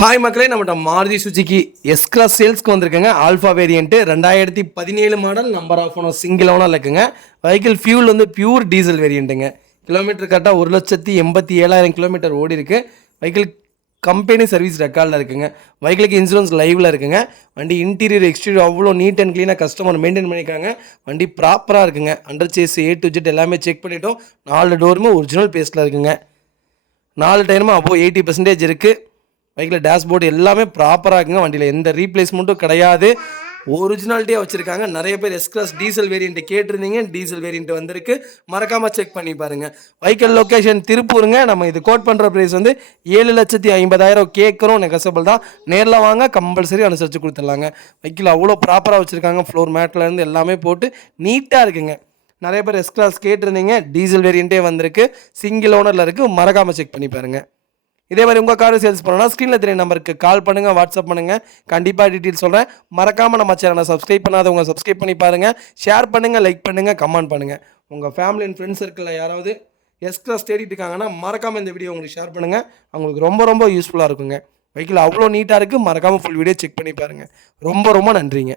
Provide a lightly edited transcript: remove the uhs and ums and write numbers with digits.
Hi மக்களே, நம்மகிட்ட Maruti Suzuki S class சேல்ஸ்க்கு வந்திருக்குங்க. Alpha variant 2017 model, number of owner single owner இருக்குங்க. வெஹிக்கிள் ஃபியூல் வந்து பியூர் டீசல் வேரியண்ட்டுங்க. கிலோமீட்டர் கரெக்டாக 1,87,000 கிலோமீட்டர் ஓடி இருக்குது. வெஹிக்கிள் கம்பெனி சர்வீஸ் ரெக்கார்டில் இருக்குங்க. வெஹிக்கிளுக்கு இன்சூரன்ஸ் லைவில் இருக்குங்க. வண்டி இன்டீரியர் எக்ஸ்டீரியர் அவ்வளோ நீட் அண்ட் க்ளீனாக கஸ்டமர் மெயின்டைன் பண்ணியிருக்காங்க. வண்டி ப்ராப்பராக இருக்குங்க. Under chassis A to Z எல்லாமே செக் பண்ணிட்டோம். 4 டோருமே ஒரிஜினல் பேஸ்ட்டில் இருக்குங்க. 4 டயருமே அப்போது 80% இருக்குது. பைக்கில் டேஷ்போர்டு எல்லாமே ப்ராப்பராக இருக்குங்க. வண்டியில் எந்த ரீப்ளேஸ்மெண்ட்டும் கிடையாது. ஒரிஜினாலிட்டியாக வச்சுருக்காங்க. நிறைய பேர் எஸ்-கிளாஸ் டீசல் வேரியண்ட்டு கேட்டிருந்தீங்க. டீசல் வேரியண்ட் வந்திருக்கு. மறக்காமல் செக் பண்ணி பாருங்கள். வெஹிக்கிள் லொக்கேஷன் திருப்பூருங்க. நம்ம இது கோட் பண்ணுற ப்ரைஸ் வந்து 7,50,000 கேட்குறோம். நெகசபிள் தான். நேரில் வாங்க, கம்பல்சரி அனுசரித்து கொடுத்துடலாங்க. வெஹிக்கிள் அவ்வளோ ப்ராப்பராக வச்சுருக்காங்க. ஃப்ளோர் மேட்லேருந்து எல்லாமே போட்டு நீட்டாக இருக்குங்க. நிறைய பேர் எஸ்-கிளாஸ் கேட்டிருந்தீங்க. டீசல் வேரியண்ட்டே வந்திருக்கு. சிங்கிள் ஓனரில் இருக்குது. மறக்காமல் செக் பண்ணி பாருங்கள். இதே மாதிரி உங்கள் கார் சேல்ஸ் பண்ணணும்னா ஸ்க்ரீனில் தெரிய நம்பருக்கு கால் பண்ணுங்கள், வாட்ஸ்அப் பண்ணுங்கள். கண்டிப்பாக டீட்டெயில் சொல்கிறேன். மறக்காமல் நம்ம சேனலை சப்ஸ்கிரைப் பண்ணாதவங்க சப்ஸ்கிரைப் பண்ணி பாருங்கள். ஷேர் பண்ணுங்கள், லைக் பண்ணுங்கள், கமெண்ட் பண்ணுங்கள். உங்கள் ஃபேமிலி அண்ட் ஃப்ரெண்ட்ஸ் சர்க்கிளில் யாராவது எஸ்-கிளாஸ் தேடிட்டு இருக்காங்கன்னா மறக்காமல் இந்த வீடியோ உங்களுக்கு ஷேர் பண்ணுங்கள். அவங்களுக்கு ரொம்ப ரொம்ப யூஸ்ஃபுல்லாக இருக்குங்க. வெஹிக்கிள் அவ்வளோ நீட்டாக இருக்குது. மறக்காமல் ஃபுல் வீடியோ செக் பண்ணி பாருங்கள். ரொம்ப ரொம்ப நன்றிங்க.